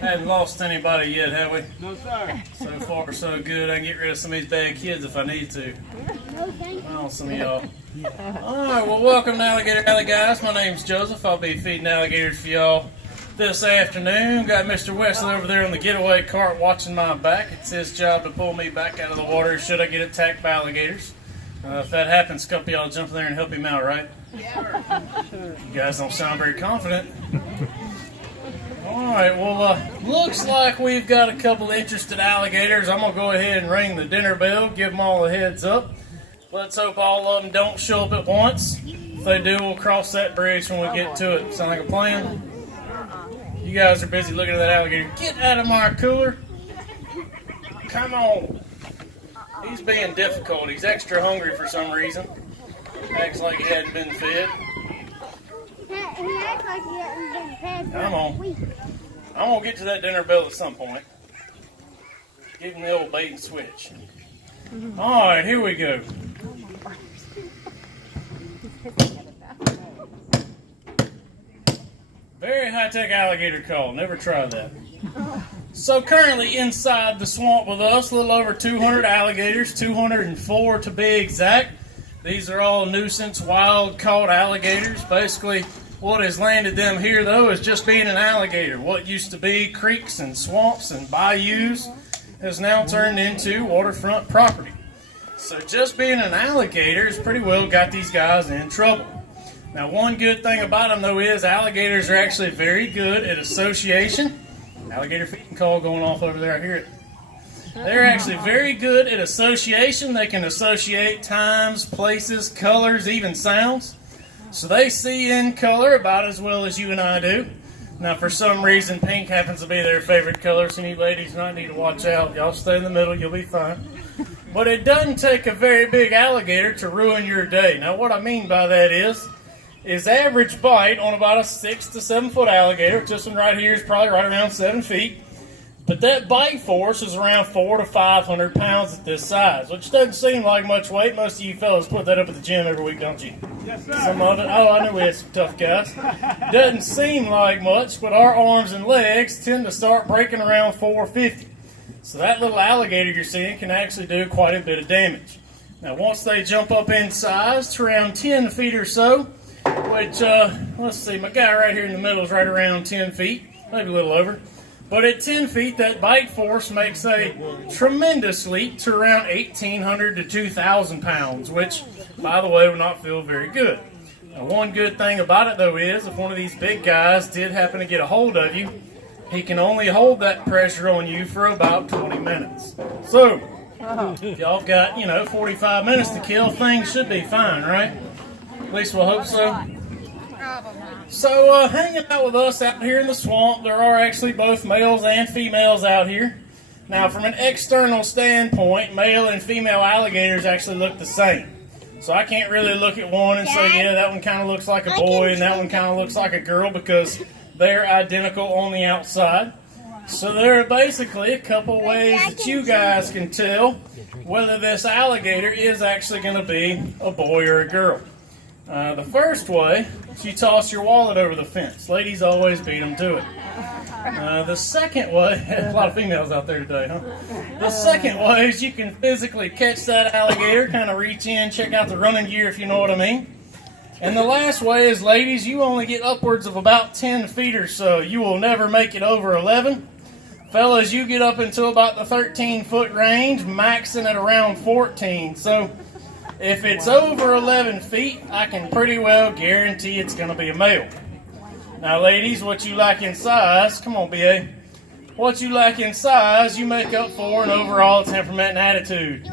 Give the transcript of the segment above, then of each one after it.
Hadn't lost anybody yet, have we? No, sir. So far, so good. I can get rid of some of these bad kids if I need to. Oh, some of y'all. Alright, well, welcome to Alligator Alley, guys. My name's Joseph. I'll be feeding alligators for y'all this afternoon. Got Mr. Wesley over there on the getaway cart watching my back. It's his job to pull me back out of the water should I get attacked by alligators. If that happens, a couple of y'all jump in there and help him out, right? Yeah. You guys don't sound very confident. Alright, well, looks like we've got a couple interested alligators. I'm going to go ahead and ring the dinner bell, give them all a heads up. Let's hope all of them don't show up at once. If they do, we'll cross that bridge when we get to it. Sound like a plan? You guys are busy looking at that alligator. Get out of my cooler. Come on. He's being difficult. He's extra hungry for some reason. Acts like he hadn't been fed. Come on. I'm going to get to that dinner bell at some point. Give him the old bait and switch. Alright, here we go. Very high-tech alligator call. Never tried that. So currently inside the swamp with us, a little over 200 alligators, 204 to be exact. These are all nuisance, wild-caught alligators. Basically, what has landed them here, though, is just being an alligator. What used to be creeks and swamps and bayous has now turned into waterfront property. So just being an alligator has pretty well got these guys in trouble. Now, one good thing about them, though, is alligators are actually very good at association. Alligator feeding call going off over there, I hear it. They're actually very good at association. They can associate times, places, colors, even sounds. So they see in color about as well as you and I do. Now, for some reason, pink happens to be their favorite color, so you ladies might need to watch out. Y'all stay in the middle, you'll be fine. But it doesn't take a very big alligator to ruin your day. Now, what I mean by that is average bite on about a 6 to 7 foot alligator. This one right here is probably right around 7 feet. But that bite force is around 400 to 500 pounds at this size, which doesn't seem like much weight. Most of you fellas put that up at the gym every week, don't you? Yes, sir. Some of it. Oh, I know we had some tough guys. Doesn't seem like much, but our arms and legs tend to start breaking around 450. So that little alligator you're seeing can actually do quite a bit of damage. Now, once they jump up in size to around 10 feet or so, which, let's see, my guy right here in the middle is right around 10 feet, maybe a little over. But at 10 feet, that bite force makes a tremendous leap to around 1,800 to 2,000 pounds, which, by the way, will not feel very good. Now, one good thing about it, though, is if one of these big guys did happen to get a hold of you, he can only hold that pressure on you for about 20 minutes. So, if y'all got, 45 minutes to kill, things should be fine, right? At least we'll hope so. So, hanging out with us out here in the swamp, there are actually both males and females out here. Now, from an external standpoint, male and female alligators actually look the same. So I can't really look at one and say, yeah, that one kind of looks like a boy and that one kind of looks like a girl, because they're identical on the outside. So there are basically a couple ways that you guys can tell whether this alligator is actually going to be a boy or a girl. The first way is you toss your wallet over the fence. Ladies always beat them to it. The second way, a lot of females out there today, huh? The second way is you can physically catch that alligator, kind of reach in, check out the running gear if you know what I mean. And the last way is, ladies, you only get upwards of about 10 feet or so. You will never make it over 11. Fellas, you get up into about the 13-foot range, maxing at around 14. So if it's over 11 feet, I can pretty well guarantee it's going to be a male. Now, ladies, what you lack in size, come on, B.A., what you lack in size, you make up for in overall temperament and attitude.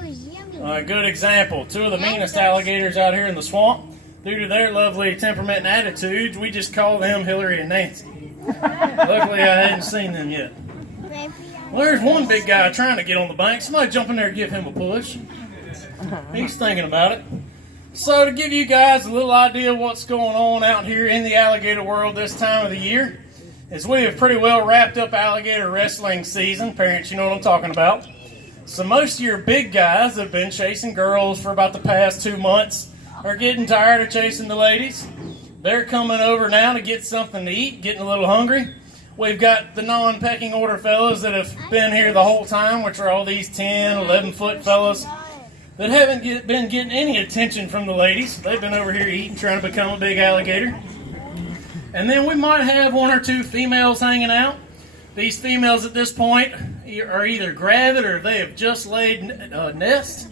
A good example, two of the meanest alligators out here in the swamp, due to their lovely temperament and attitudes, we just call them Hillary and Nancy. Luckily, I hadn't seen them yet. Well, there's one big guy trying to get on the bank. Somebody jump in there and give him a push. He's thinking about it. So to give you guys a little idea of what's going on out here in the alligator world this time of the year, is we have pretty well wrapped up alligator wrestling season. Parents, you know what I'm talking about. So most of your big guys that have been chasing girls for about the past 2 months are getting tired of chasing the ladies. They're coming over now to get something to eat, getting a little hungry. We've got the non-pecking order fellas that have been here the whole time, which are all these 10, 11-foot fellas that haven't been getting any attention from the ladies. They've been over here eating, trying to become a big alligator. And then we might have 1 or 2 females hanging out. These females at this point are either gravid or they have just laid a nest.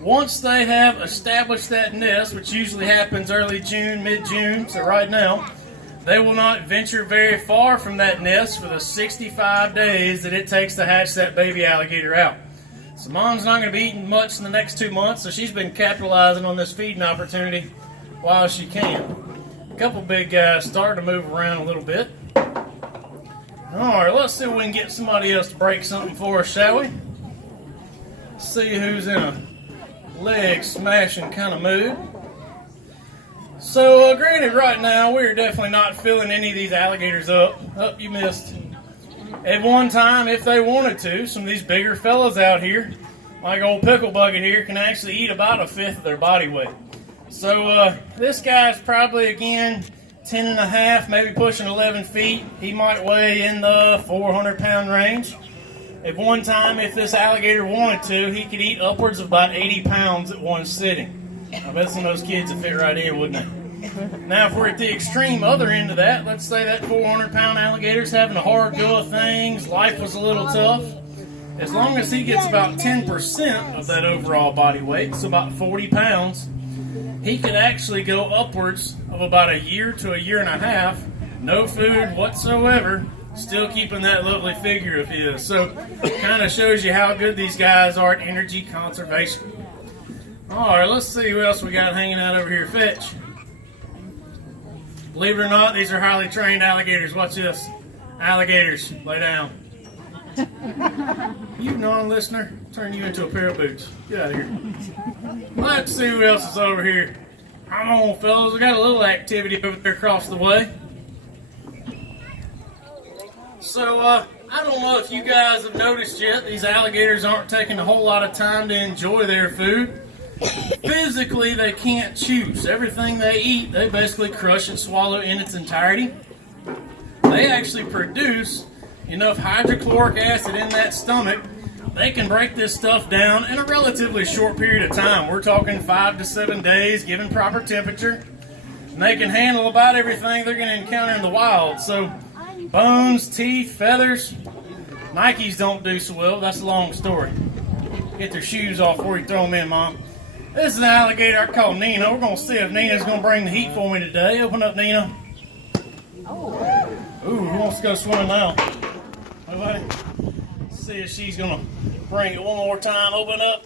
Once they have established that nest, which usually happens early June, mid-June, so right now, they will not venture very far from that nest for the 65 days that it takes to hatch that baby alligator out. So mom's not going to be eating much in the next 2 months, so she's been capitalizing on this feeding opportunity while she can. A couple big guys starting to move around a little bit. Alright, let's see if we can get somebody else to break something for us, shall we? See who's in a leg smashing kind of mood. So, granted, right now, we're definitely not filling any of these alligators up. Oh, you missed. At one time, if they wanted to, some of these bigger fellas out here, like old Pickle Bucket here, can actually eat about 1/5 of their body weight. So, this guy's probably, again, 10 and a half, maybe pushing 11 feet. He might weigh in the 400-pound range. At one time, if this alligator wanted to, he could eat upwards of about 80 pounds at one sitting. I bet some of those kids would fit right in, wouldn't they? Now, if we're at the extreme other end of that, let's say that 400-pound alligator's having a hard go of things, life was a little tough. As long as he gets about 10% of that overall body weight, so about 40 pounds, he could actually go upwards of about a year to a year and a half, no food whatsoever, still keeping that lovely figure of his. So, kind of shows you how good these guys are at energy conservation. Alright, let's see who else we got hanging out over here. Fetch. Believe it or not, these are highly trained alligators. Watch this. Alligators, lay down. You non-listener, turn you into a pair of boots. Get out of here. Let's see who else is over here. Come on, fellas. We got a little activity over there across the way. So, I don't know if you guys have noticed yet, these alligators aren't taking a whole lot of time to enjoy their food. Physically, they can't chew. So everything they eat, they basically crush and swallow in its entirety. They actually produce enough hydrochloric acid in that stomach, they can break this stuff down in a relatively short period of time. We're talking 5 to 7 days, given proper temperature. And they can handle about everything they're going to encounter in the wild. So, bones, teeth, feathers. Nikes don't do so well. That's a long story. Get their shoes off before you throw them in, Mom. This is an alligator I call Nina. We're going to see if Nina's going to bring the heat for me today. Open up, Nina. Ooh, who wants to go swimming now? Nobody? Let's see if she's going to bring it one more time. Open up.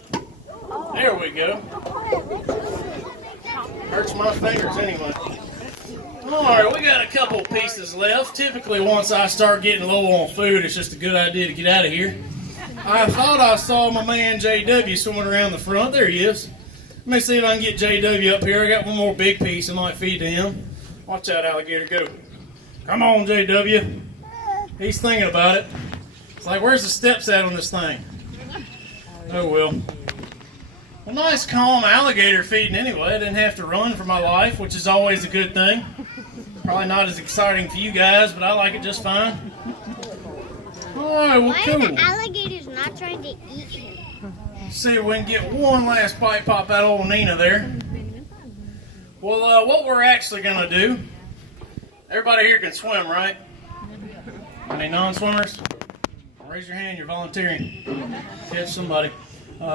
There we go. Hurts my fingers anyway. Alright, we got a couple pieces left. Typically, once I start getting low on food, it's just a good idea to get out of here. I thought I saw my man JW swimming around the front. There he is. Let me see if I can get JW up here. I got one more big piece I might feed to him. Watch out, alligator. Go. Come on, JW. He's thinking about it. It's like, where's the steps at on this thing? Oh, well. Well, nice, calm alligator feeding anyway. I didn't have to run for my life, which is always a good thing. Probably not as exciting for you guys, but I like it just fine. Alright, well, cool. Why are the alligators not trying to eat him? See if we can get one last bite pop out of old Nina there. Well, what we're actually going to do, everybody here can swim, right? Any non-swimmers? Raise your hand, you're volunteering. Catch somebody.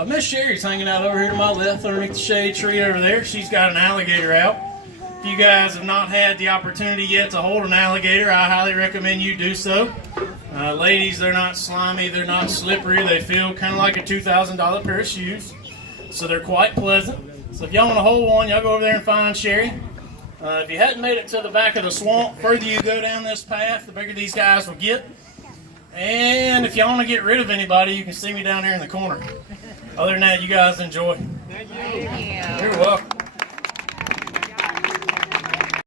Miss Sherry's hanging out over here to my left underneath the shade tree over there. She's got an alligator out. If you guys have not had the opportunity yet to hold an alligator, I highly recommend you do so. Ladies, they're not slimy, they're not slippery, they feel kind of like a $2,000 pair of shoes. So they're quite pleasant. So if y'all want to hold one, y'all go over there and find Sherry. If you hadn't made it to the back of the swamp, the further you go down this path, the bigger these guys will get. And if y'all want to get rid of anybody, you can see me down there in the corner. Other than that, you guys enjoy. Thank you. You're welcome.